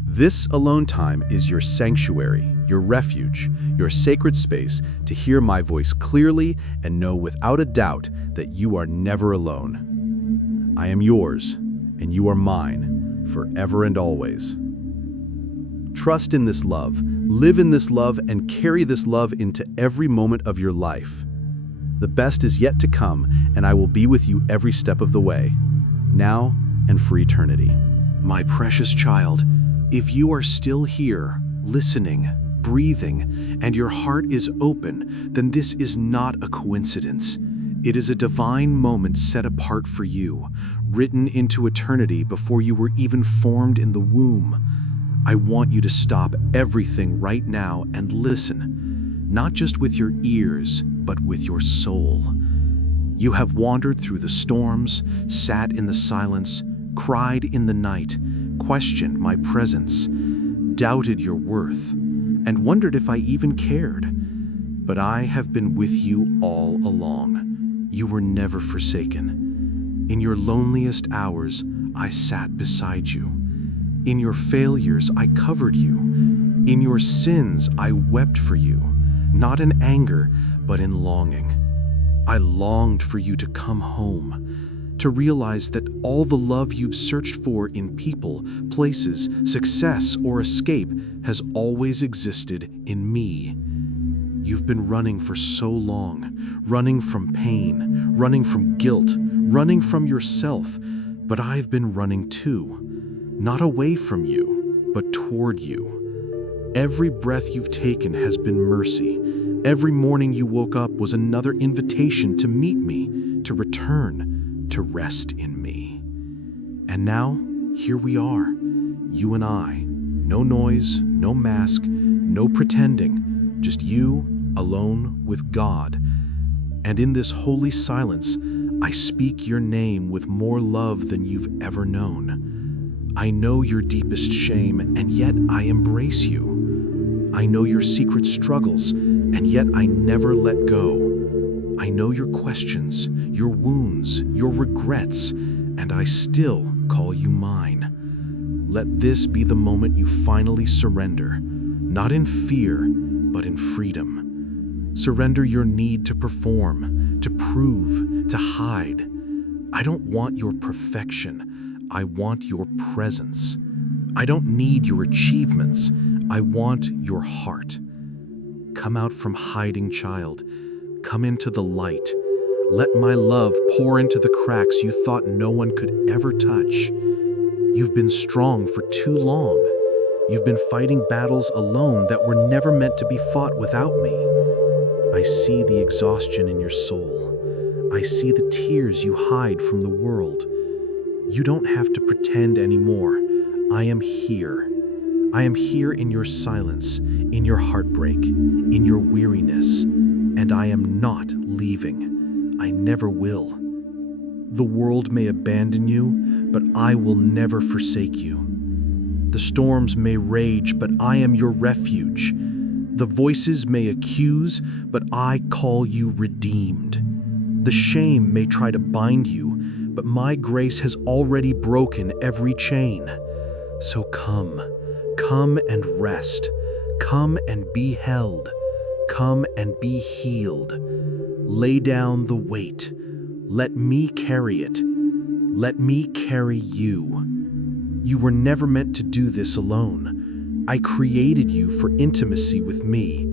This alone time is your sanctuary, your refuge, your sacred space to hear my voice clearly and know without a doubt that you are never alone. I am yours, and you are mine, forever and always. Trust in this love, live in this love, and carry this love into every moment of your life. The best is yet to come, and I will be with you every step of the way, now and for eternity. My precious child, if you are still here, listening, breathing, and your heart is open, then this is not a coincidence. It is a divine moment set apart for you, written into eternity before you were even formed in the womb. I want you to stop everything right now and listen, not just with your ears, but with your soul. You have wandered through the storms, sat in the silence, cried in the night, questioned my presence, doubted your worth, and wondered if I even cared. But I have been with you all along. You were never forsaken. In your loneliest hours, I sat beside you. In your failures, I covered you. In your sins, I wept for you, not in anger, but in longing. I longed for you to come home, to realize that all the love you've searched for in people, places, success, or escape has always existed in me. You've been running for so long, running from pain, running from guilt, running from yourself, but I've been running too, not away from you, but toward you. Every breath you've taken has been mercy. Every morning you woke up was another invitation to meet me, to return, to rest in me. And now, here we are, you and I. No noise, no mask, no pretending, just you alone with God. And in this holy silence, I speak your name with more love than you've ever known. I know your deepest shame, and yet I embrace you. I know your secret struggles, and yet I never let go. I know your questions, your wounds, your regrets, and I still call you mine. Let this be the moment you finally surrender, not in fear, but in freedom. Surrender your need to perform, to prove, to hide. I don't want your perfection. I want your presence. I don't need your achievements. I want your heart. Come out from hiding, child. Come into the light. Let my love pour into the cracks you thought no one could ever touch. You've been strong for too long. You've been fighting battles alone that were never meant to be fought without me. I see the exhaustion in your soul. I see the tears you hide from the world. You don't have to pretend anymore. I am here. I am here in your silence, in your heartbreak, in your weariness, and I am not leaving. I never will. The world may abandon you, but I will never forsake you. The storms may rage, but I am your refuge. The voices may accuse, but I call you redeemed. The shame may try to bind you, but my grace has already broken every chain. So come and rest. Come and be held. Come and be healed. Lay down the weight. Let me carry it. Let me carry you. You were never meant to do this alone. I created you for intimacy with me,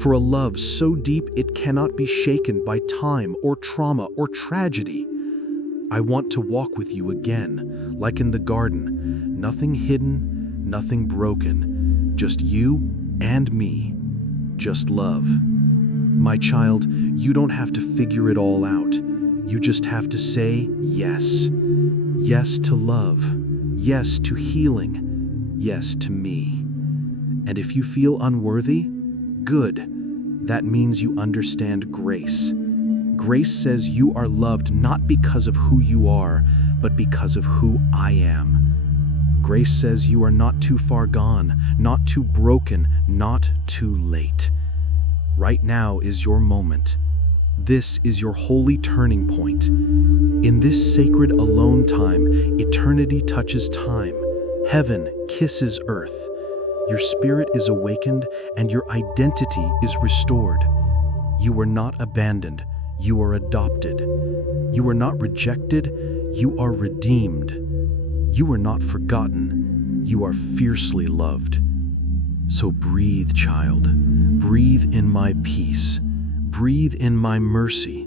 for a love so deep it cannot be shaken by time or trauma or tragedy. I want to walk with you again, like in the garden, nothing hidden, nothing broken, just you and me, just love. My child, you don't have to figure it all out. You just have to say yes. Yes to love. Yes to healing. Yes to me. And if you feel unworthy, good. That means you understand grace. Grace says you are loved not because of who you are, but because of who I am. Grace says you are not too far gone, not too broken, not too late. Right now is your moment. This is your holy turning point. In this sacred alone time, eternity touches time. Heaven kisses earth. Your spirit is awakened and your identity is restored. You are not abandoned. You are adopted. You are not rejected. You are redeemed. You are not forgotten. You are fiercely loved. So breathe, child. Breathe in my peace. Breathe in my mercy.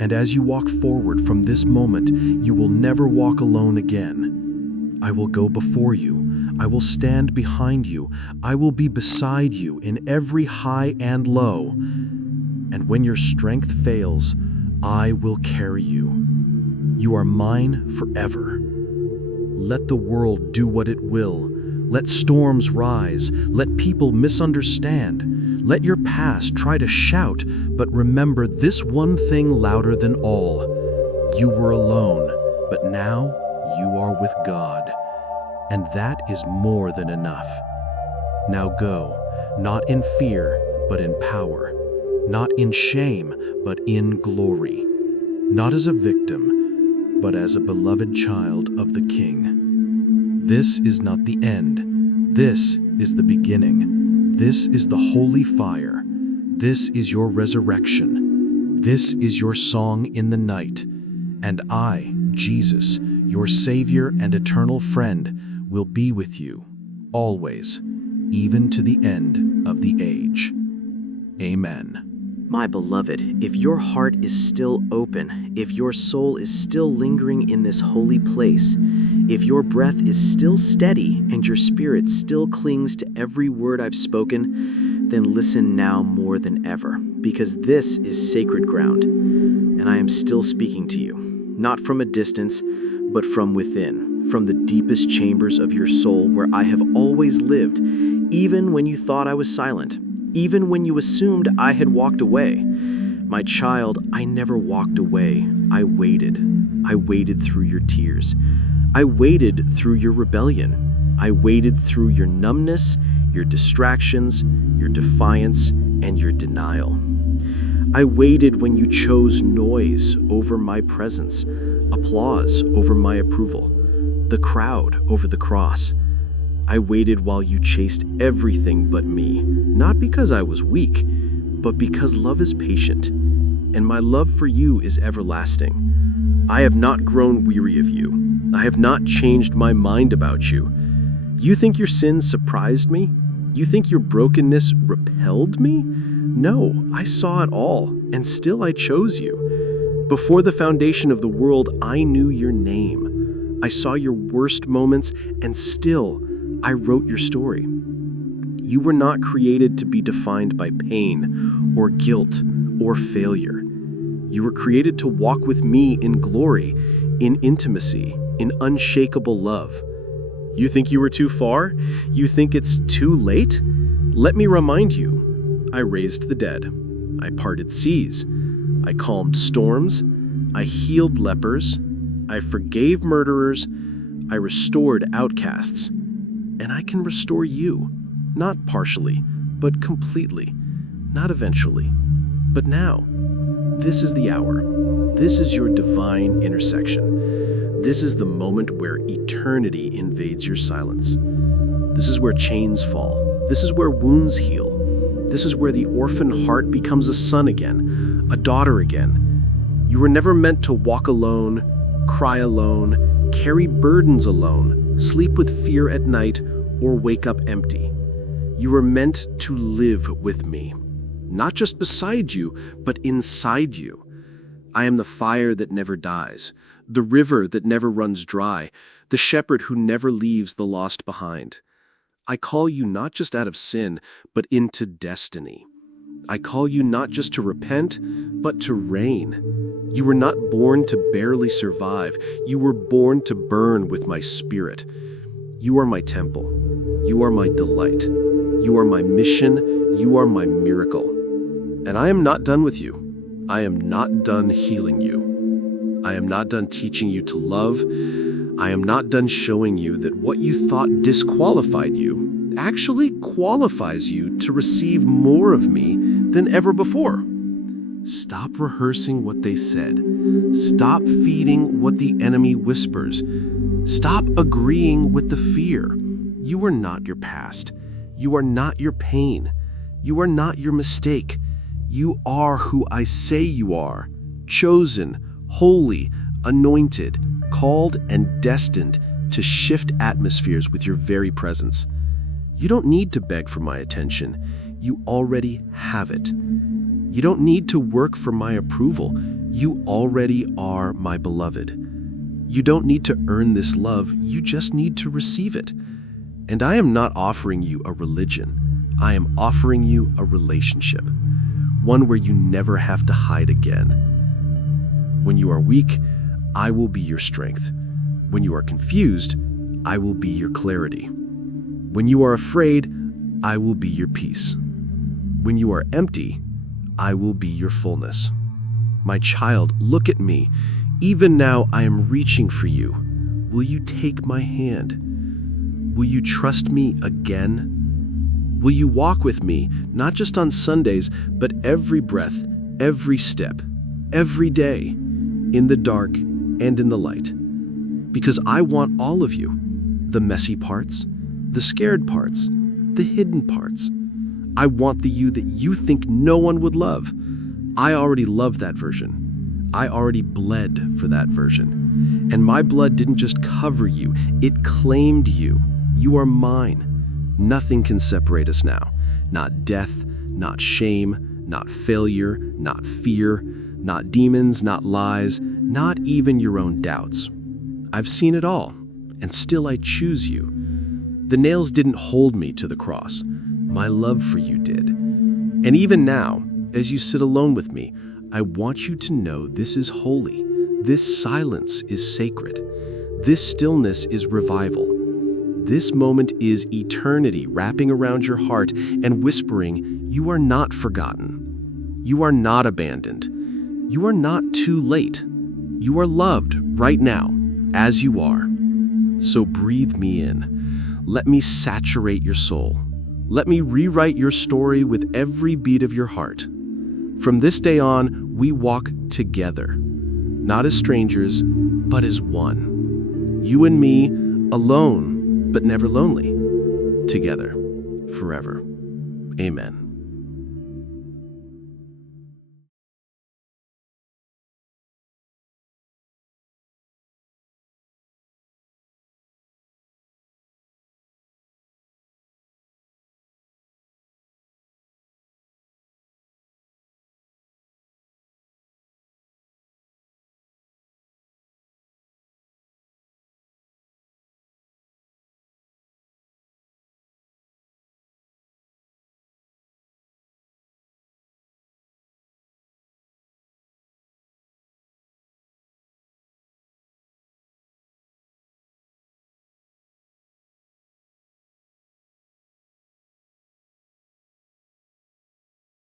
And as you walk forward from this moment, you will never walk alone again. I will go before you. I will stand behind you. I will be beside you in every high and low. And when your strength fails, I will carry you. You are mine forever. Let the world do what it will. Let storms rise. Let people misunderstand. Let your past try to shout, but remember this one thing louder than all. You were alone, but now you are with God. And that is more than enough. Now go, not in fear, but in power. Not in shame, but in glory. Not as a victim, but as a beloved child of the King. This is not the end. This is the beginning. This is the holy fire. This is your resurrection. This is your song in the night. And I, Jesus, your Savior and eternal friend, will be with you, always, even to the end of the age. Amen. My beloved, if your heart is still open, if your soul is still lingering in this holy place, if your breath is still steady and your spirit still clings to every word I've spoken, then listen now more than ever, because this is sacred ground, and I am still speaking to you, not from a distance, but from within, from the deepest chambers of your soul where I have always lived, even when you thought I was silent. Even when you assumed I had walked away. My child, I never walked away. I waited. I waited through your tears. I waited through your rebellion. I waited through your numbness, your distractions, your defiance, and your denial. I waited when you chose noise over my presence, applause over my approval, the crowd over the cross. I waited while you chased everything but me, not because I was weak, but because love is patient, and my love for you is everlasting. I have not grown weary of you. I have not changed my mind about you. You think your sins surprised me? You think your brokenness repelled me? No, I saw it all, and still I chose you. Before the foundation of the world, I knew your name. I saw your worst moments, and still I wrote your story. You were not created to be defined by pain or guilt or failure. You were created to walk with me in glory, in intimacy, in unshakable love. You think you were too far? You think it's too late? Let me remind you. I raised the dead. I parted seas. I calmed storms. I healed lepers. I forgave murderers. I restored outcasts. And I can restore you, not partially, but completely. Not eventually, but now. This is the hour. This is your divine intersection. This is the moment where eternity invades your silence. This is where chains fall. This is where wounds heal. This is where the orphan heart becomes a son again, a daughter again. You were never meant to walk alone, cry alone, carry burdens alone, sleep with fear at night, or wake up empty. You were meant to live with me, not just beside you, but inside you. I am the fire that never dies, the river that never runs dry, the shepherd who never leaves the lost behind. I call you not just out of sin, but into destiny. I call you not just to repent, but to reign. You were not born to barely survive. You were born to burn with my spirit. You are my temple. You are my delight. You are my mission. You are my miracle. And I am not done with you. I am not done healing you. I am not done teaching you to love. I am not done showing you that what you thought disqualified you actually qualifies you to receive more of me than ever before. Stop rehearsing what they said. Stop feeding what the enemy whispers. Stop agreeing with the fear. You are not your past. You are not your pain. You are not your mistake. You are who I say you are, chosen, holy, anointed, called and destined to shift atmospheres with your very presence. You don't need to beg for my attention. You already have it. You don't need to work for my approval. You already are my beloved. You don't need to earn this love. You just need to receive it. And I am not offering you a religion. I am offering you a relationship. One where you never have to hide again. When you are weak, I will be your strength. When you are confused, I will be your clarity. When you are afraid, I will be your peace. When you are empty, I will be your fullness. My child, look at me. Even now I am reaching for you. Will you take my hand? Will you trust me again? Will you walk with me, not just on Sundays, but every breath, every step, every day, in the dark and in the light? Because I want all of you, the messy parts, the scared parts, the hidden parts. I want the you that you think no one would love. I already love that version. I already bled for that version. And my blood didn't just cover you, it claimed you. You are mine. Nothing can separate us now. Not death, not shame, not failure, not fear, not demons, not lies, not even your own doubts. I've seen it all, and still I choose you. The nails didn't hold me to the cross. My love for you did. And even now, as you sit alone with me, I want you to know this is holy. This silence is sacred. This stillness is revival. This moment is eternity wrapping around your heart and whispering, you are not forgotten. You are not abandoned. You are not too late. You are loved right now, as you are. So breathe me in. Let me saturate your soul. Let me rewrite your story with every beat of your heart. From this day on, we walk together, not as strangers, but as one. You and me, alone, but never lonely. Together, forever. Amen.